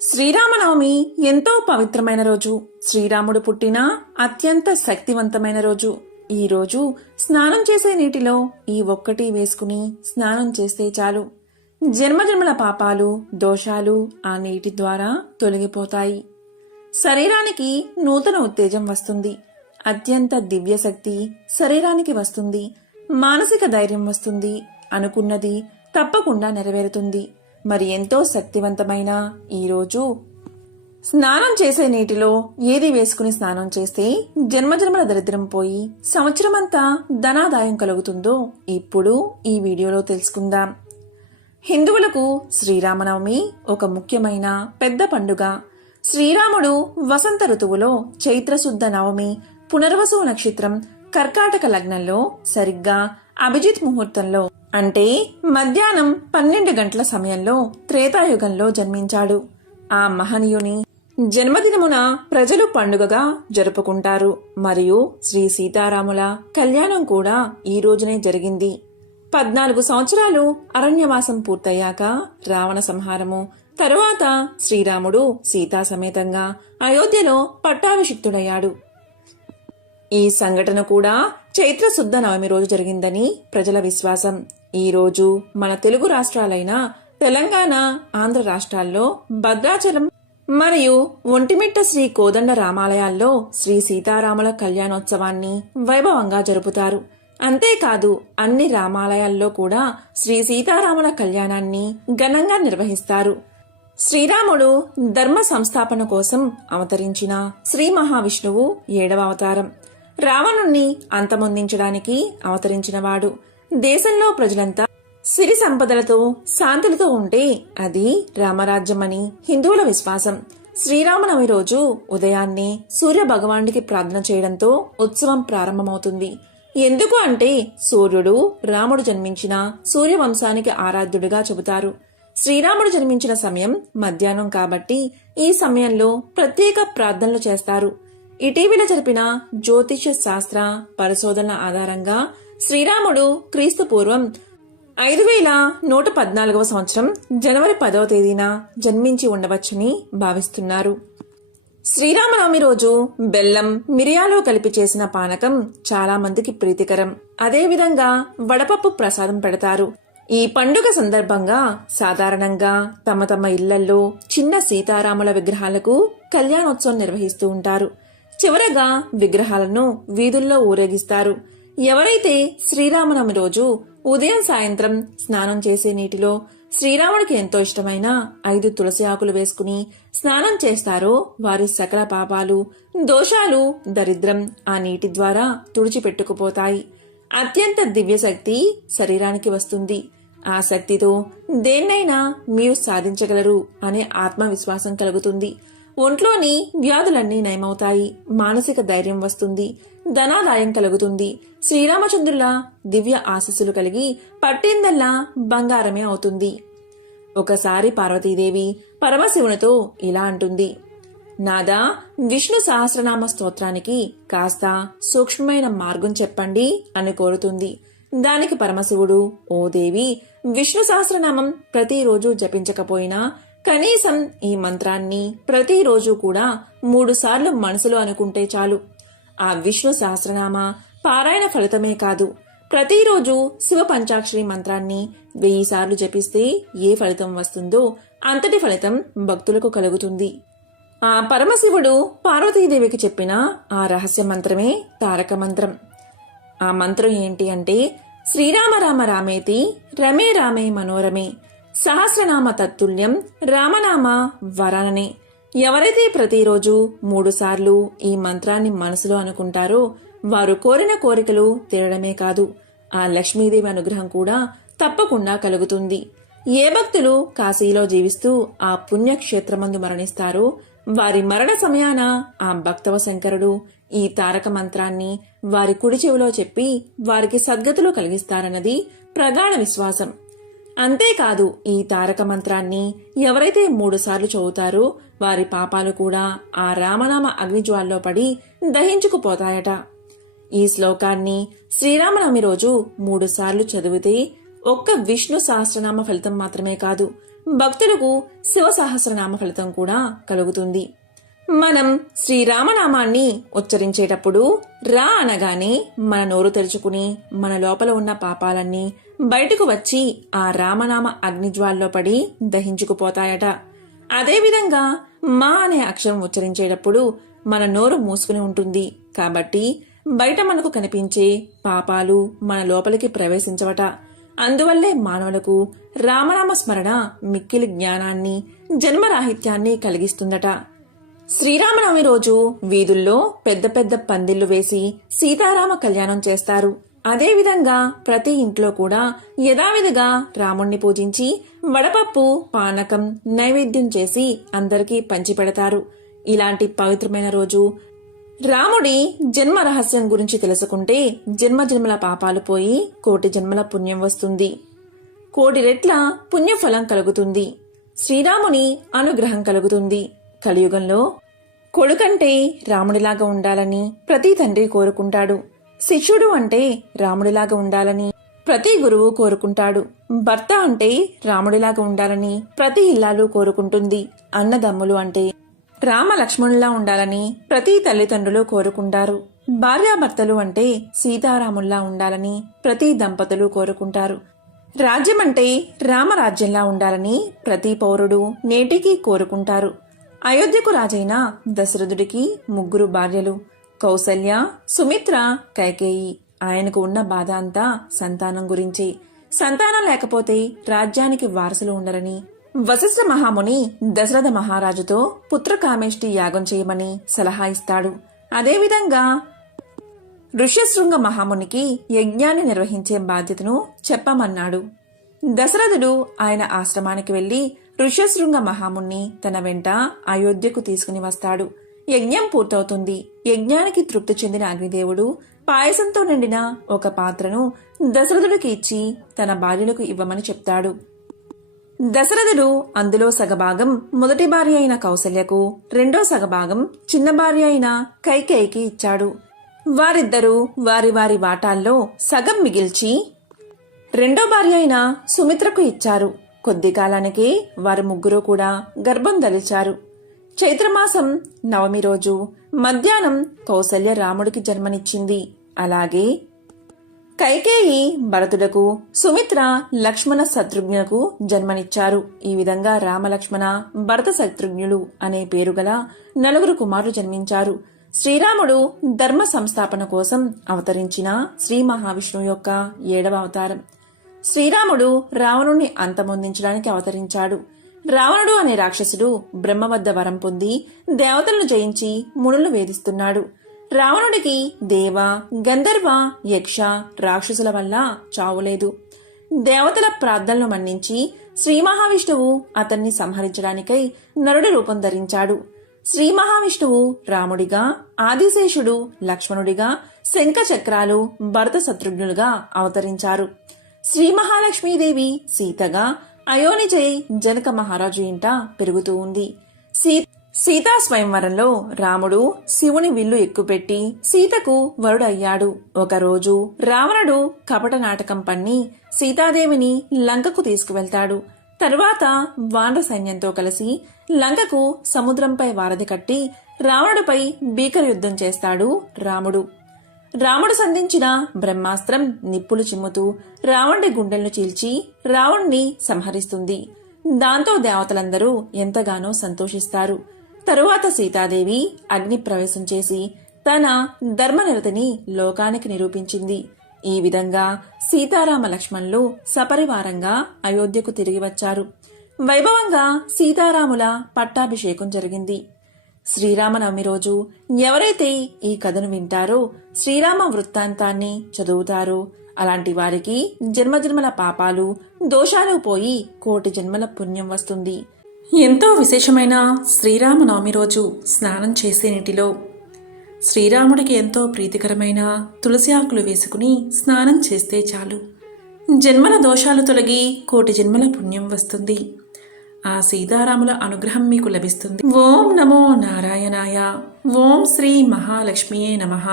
శ్రీరామనవమి ఎంతో పవిత్రమైన రోజు. శ్రీరాముడు పుట్టిన అత్యంత శక్తివంతమైన రోజు. ఈ రోజు స్నానం చేసే నీటిలో ఈ ఒక్కటి వేసుకుని స్నానం చేస్తే చాలు, జన్మజన్మల పాపాలు దోషాలు ఆ నీటి ద్వారా తొలగిపోతాయి. శరీరానికి నూతన ఉత్తేజం వస్తుంది. అత్యంత దివ్య శక్తి శరీరానికి వస్తుంది. మానసిక ధైర్యం వస్తుంది. అనుకున్నది తప్పకుండా నెరవేరుతుంది. మరి ఎంతో శక్తివంతమైన ఈరోజు స్నానం చేసే నీటిలో ఏది వేసుకుని స్నానం చేస్తే జన్మజన్మల దరిద్రం పోయి సంవత్సరమంతా ధనాదాయం కలుగుతుందో ఇప్పుడు ఈ వీడియోలో తెలుసుకుందాం. హిందువులకు శ్రీరామనవమి ఒక ముఖ్యమైన పెద్ద పండుగ. శ్రీరాముడు వసంత ఋతువులో చైత్రశుద్ధ నవమి పునర్వసు నక్షత్రం కర్కాటక లగ్నంలో సరిగ్గా అభిజిత్ ముహూర్తంలో అంటే మధ్యాహ్నం 12 గంటల సమయంలో త్రేతాయుగంలో జన్మించాడు. ఆ మహనీయుని జన్మదినమున ప్రజలు పండుగగా జరుపుకుంటారు. మరియు శ్రీ సీతారాముల కళ్యాణం కూడా ఈ రోజునే జరిగింది. 14 సంవత్సరాలు అరణ్యవాసం పూర్తయ్యాక రావణ సంహారము తరువాత శ్రీరాముడు సీతా సమేతంగా అయోధ్యలో పట్టాభిషిక్తుడయ్యాడు. ఈ సంఘటన కూడా చైత్రశుద్ధ నవమి రోజు జరిగిందని ప్రజల విశ్వాసం. ఈ రోజు మన తెలుగు రాష్ట్రాలైన తెలంగాణ, ఆంధ్ర రాష్ట్రాల్లో భద్రాచలం మరియు ఒంటిమిట్ట శ్రీ కోదండ రామాలయాల్లో శ్రీ సీతారాముల కళ్యాణోత్సవాన్ని వైభవంగా జరుపుతారు. అంతేకాదు అన్ని రామాలయాల్లో కూడా శ్రీ సీతారాముల కళ్యాణాన్ని ఘనంగా నిర్వహిస్తారు. శ్రీరాముడు ధర్మ సంస్థాపన కోసం అవతరించిన శ్రీ మహావిష్ణువు 7వ అవతారం. రావణుణ్ణి అంతమొందించడానికి అవతరించినవాడు. దేశంలో ప్రజలంతా సిరి సంపదలతో శాంతులతో ఉంటే అది రామరాజ్యమని హిందువుల విశ్వాసం. శ్రీరామనవమి రోజు ఉదయాన్నే సూర్య భగవానుడికి ప్రార్థన చేయడంతో ఉత్సవం ప్రారంభమవుతుంది. ఎందుకు అంటే సూర్యుడు రాముడు జన్మించిన సూర్యవంశానికి ఆరాధ్యుడిగా చెబుతారు. శ్రీరాముడు జన్మించిన సమయం మధ్యాహ్నం కాబట్టి ఈ సమయంలో ప్రత్యేక ప్రార్థనలు చేస్తారు. ఇటీవల జరిపిన జ్యోతిష శాస్త్ర పరిశోధనల ఆధారంగా శ్రీరాముడు క్రీస్తు పూర్వం 5114వ సంవత్సరం జనవరి 10వ తేదీన జన్మించి ఉండవచ్చని భావిస్తున్నారు. శ్రీరామనవమి రోజు బెల్లం, మిరియాలు కలిపి చేసిన పానకం చాలా మందికి ప్రీతికరం. అదేవిధంగా వడపప్పు ప్రసాదం పెడతారు. ఈ పండుగ సందర్భంగా సాధారణంగా తమ తమ ఇళ్లల్లో చిన్న సీతారాముల విగ్రహాలకు కళ్యాణోత్సవం నిర్వహిస్తూ ఉంటారు. చివరగా విగ్రహాలను వీధుల్లో ఊరేగిస్తారు. ఎవరైతే శ్రీరామనవమి రోజు ఉదయం సాయంత్రం స్నానం చేసే నీటిలో శ్రీరాముడికి ఎంతో ఇష్టమైన 5 తులసి ఆకులు వేసుకుని స్నానం చేస్తారో వారి సకల పాపాలు దోషాలు దరిద్రం ఆ నీటి ద్వారా తుడిచిపెట్టుకుపోతాయి. అత్యంత దివ్య శక్తి శరీరానికి వస్తుంది. ఆ శక్తితో దేన్నైనా మీరు సాధించగలరు అనే ఆత్మవిశ్వాసం కలుగుతుంది. ఒంట్లోని వ్యాధులన్నీ నయమవుతాయి. మానసిక ధైర్యం వస్తుంది. ధనాదాయం కలుగుతుంది. శ్రీరామచంద్రుల దివ్య ఆశీస్సులు కలిగి పట్టిందల్లా బంగారమే అవుతుంది. ఒకసారి పార్వతీదేవి పరమశివునితో ఇలా అంటుంది, నాదా విష్ణు సహస్రనామ స్తోత్రానికి కాస్త సూక్ష్మమైన మార్గం చెప్పండి అని కోరుతుంది. దానికి పరమశివుడు, ఓ దేవి, విష్ణు సహస్రనామం ప్రతిరోజు జపించకపోయినా కనీసం ఈ మంత్రాన్ని ప్రతిరోజు కూడా 3 సార్లు మనసులో అనుకుంటే చాలు. ఆ విష్ణు సహస్రనామ పారాయణ ఫలితమే కాదు, ప్రతిరోజు శివ పంచాక్షరి మంత్రాన్ని 1000 సార్లు జపిస్తే ఏ ఫలితం వస్తుందో అంతటి ఫలితం భక్తులకు కలుగుతుంది. ఆ పరమశివుడు పార్వతీదేవికి చెప్పిన ఆ రహస్య మంత్రమే తారక మంత్రం. ఆ మంత్రం ఏంటి అంటే, శ్రీరామ రామ రామేతి రమే రామే మనోరమే సహస్రనామ తత్తుల్యం రామనామ వరాననే. ఎవరైతే ప్రతిరోజు 3 సార్లు ఈ మంత్రాన్ని మనసులో అనుకుంటారో వారు కోరిన కోరికలు తీరడమే కాదు, ఆ లక్ష్మీదేవి అనుగ్రహం కూడా తప్పకుండా కలుగుతుంది. ఏ భక్తులు కాశీలో జీవిస్తూ ఆ పుణ్యక్షేత్రమందు మరణిస్తారో వారి మరణ సమయాన ఆ భక్తవ శంకరుడు ఈ తారక మంత్రాన్ని వారి కుడి చెవిలో చెప్పి వారికి సద్గతులు కలిగిస్తారన్నది ప్రగాఢ విశ్వాసం. అంతేకాదు ఈ తారక మంత్రాన్ని ఎవరైతే 3 సార్లు చదువుతారో వారి పాపాలు కూడా ఆ రామనామ అగ్నిజ్వాల్లో పడి దహించుకుపోతాయట. ఈ శ్లోకాన్ని శ్రీరామనవమి రోజు 3 సార్లు చదివితే ఒక్క విష్ణు సహస్రనామ ఫలితం మాత్రమే కాదు, భక్తులకు శివ సహస్రనామ ఫలితం కూడా కలుగుతుంది. మనం శ్రీరామనామాన్ని ఉచ్చరించేటప్పుడు రా అనగానే మన నోరు తెరుచుకుని మన లోపల ఉన్న పాపాలన్నీ బయటకు వచ్చి ఆ రామనామ అగ్నిజ్వాల్లో పడి దహించుకుపోతాయట. అదేవిధంగా మా అనే అక్షరం ఉచ్చరించేటప్పుడు మన నోరు మూసుకుని ఉంటుంది కాబట్టి బయట మనకు కనిపించే పాపాలు మన లోపలికి ప్రవేశించవట. అందువల్లే మానవులకు రామనామ స్మరణ మిక్కిలి జ్ఞానాన్ని, జన్మరాహిత్యాన్ని కలిగిస్తుందట. శ్రీరామనవమి రోజు వీధుల్లో పెద్ద పెద్ద పందిళ్లు వేసి సీతారామ కళ్యాణం చేస్తారు. అదేవిధంగా ప్రతి ఇంట్లో కూడా యథావిధిగా రాముణ్ణి పూజించి వడపప్పు, పానకం నైవేద్యం చేసి అందరికీ పంచిపెడతారు. ఇలాంటి పవిత్రమైన రోజు రాముడి జన్మ రహస్యం గురించి తెలుసుకుంటే జన్మజన్మల పాపాలు పోయి కోటి జన్మల పుణ్యం వస్తుంది. కోటి రెట్ల పుణ్యఫలం కలుగుతుంది. శ్రీరాముని అనుగ్రహం కలుగుతుంది. కలియుగంలో కొడుకంటే రాముడిలాగా ఉండాలని ప్రతి తండ్రి కోరుకుంటాడు. శిష్యుడు అంటే రాముడిలాగా ఉండాలని ప్రతి గురువు కోరుకుంటాడు. భర్త అంటే రాముడిలాగా ఉండాలని ప్రతి ఇల్లాలు కోరుకుంటుంది. అన్నదమ్ములు అంటే రామ లక్ష్మణులా ఉండాలని ప్రతి తల్లిదండ్రులు కోరుకుంటారు. భార్యాభర్తలు అంటే సీతారాముల్లా ఉండాలని ప్రతి దంపతులు కోరుకుంటారు. రాజ్యం అంటే రామరాజ్యంలా ఉండాలని ప్రతి పౌరుడు నేటికీ కోరుకుంటారు. అయోధ్యకు రాజైన దశరథుడికి 3 భార్యలు, కౌసల్య, సుమిత్ర, కైకేయి. ఆయనకు ఉన్న బాధ అంతా సంతానం గురించి. సంతానం లేకపోతే రాజ్యానికి వారసులు ఉండరని వశిష్ఠ మహాముని దశరథ మహారాజుతో పుత్రకామేష్టి యాగం చేయమని సలహా ఇస్తాడు. అదేవిధంగా ఋష్యశృంగ మహామునికి యజ్ఞాన్ని నిర్వహించే బాధ్యతను చెప్పమన్నాడు. దశరథుడు ఆయన ఆశ్రమానికి వెళ్లి ఋష్యశృంగ మహాముని తన వెంట అయోధ్యకు తీసుకుని వస్తాడు. యజ్ఞం పూర్తవుతుంది. యజ్ఞానికి తృప్తి చెందిన అగ్నిదేవుడు పాయసంతో నిండిన ఒక పాత్రను దశరథుడికి ఇచ్చి తన భార్యలకు ఇవ్వమని చెప్తాడు. దశరథుడు అందులో సగభాగం మొదటి భార్య అయిన కౌసల్యకు, రెండో సగభాగం చిన్న భార్య అయిన కైకేయికి ఇచ్చాడు. వారిద్దరూ వారి వారి వాటాల్లో సగం మిగిల్చి రెండో భార్య అయిన సుమిత్రకు ఇచ్చారు. కొద్ది కాలానికే వారు 3 కూడా గర్భం ధరించారు. చైత్రమాసం నవమి రోజు మధ్యాహ్నం కౌసల్య రాముడికి జన్మనిచ్చింది. అలాగే కైకేయి భరతుడకు, సుమిత్ర లక్ష్మణ శత్రుఘ్నులకు జన్మనిచ్చారు. ఈ విధంగా రామలక్ష్మణ భరత శత్రుఘ్నులు అనే పేరుగల 4 కుమారులు జన్మించారు. శ్రీరాముడు ధర్మ సంస్థాపన కోసం అవతరించిన శ్రీ మహావిష్ణువు యొక్క 7వ అవతారం. శ్రీరాముడు రావణుణ్ణి అంతమొందించడానికి అవతరించాడు. రావణుడు అనే రాక్షసుడు బ్రహ్మ వద్ద వరం పొంది దేవతలను జయించి మునులు వేధిస్తున్నాడు. రావణుడికి దేవ, గంధర్వ, యక్ష, రాక్షసుల వల్ల చావులేదు. దేవతల ప్రార్థనలు మన్నించి శ్రీ మహావిష్ణువు అతన్ని సంహరించడానికై నరుడి రూపం ధరించాడు. శ్రీ మహావిష్ణువు రాముడిగా, ఆదిశేషుడు లక్ష్మణుడిగా, శంఖ చక్రాలు భరత శత్రుఘ్నులుగా అవతరించారు. శ్రీ మహాలక్ష్మీదేవి సీతగా అయోనిజై జనక మహారాజు ఇంట పెరుగుతూ ఉంది. సీతా స్వయంవరంలో రాముడు శివుని విల్లు ఎక్కుపెట్టి సీతకు వరుడయ్యాడు. ఒకరోజు రావణుడు కపట నాటకం పన్ని సీతాదేవిని లంకకు తీసుకువెళ్తాడు. తరువాత వానర సైన్యంతో కలిసి లంకకు సముద్రంపై వారధి కట్టి రావణుడిపై భీకర యుద్ధం చేస్తాడు రాముడు. రాముడు సంధించిన బ్రహ్మాస్త్రం నిప్పులు చిమ్ముతూ రావణుడి గుండెలను చీల్చి రావణ్ణి సంహరిస్తుంది. దాంతో దేవతలందరూ ఎంతగానో సంతోషిస్తారు. తరువాత సీతాదేవి అగ్ని ప్రవేశం చేసి తన ధర్మనిరతిని లోకానికి నిరూపించింది. ఈ విధంగా సీతారామ లక్ష్మణులు సపరివారంగా అయోధ్యకు తిరిగి వచ్చారు. వైభవంగా సీతారాముల పట్టాభిషేకం జరిగింది. శ్రీరామనవమి రోజు ఎవరైతే ఈ కథను వింటారో, శ్రీరామ వృత్తాంతాన్ని చదువుతారో అలాంటి వారికి జన్మజన్మల పాపాలు, దోషాలు పోయి కోటి జన్మల పుణ్యం వస్తుంది. ఎంతో విశేషమైన శ్రీరామనవమి రోజు స్నానం చేసే నీటిలో శ్రీరాముడికి ఎంతో ప్రీతికరమైన తులసి ఆకులు వేసుకుని స్నానం చేస్తే చాలు జన్మల దోషాలు తొలగి కోటి జన్మల పుణ్యం వస్తుంది. ఆ సీతారాముల అనుగ్రహం మీకు లభిస్తుంది. ఓం నమో నారాయణాయ. ఓం శ్రీ మహాలక్ష్మియే నమః.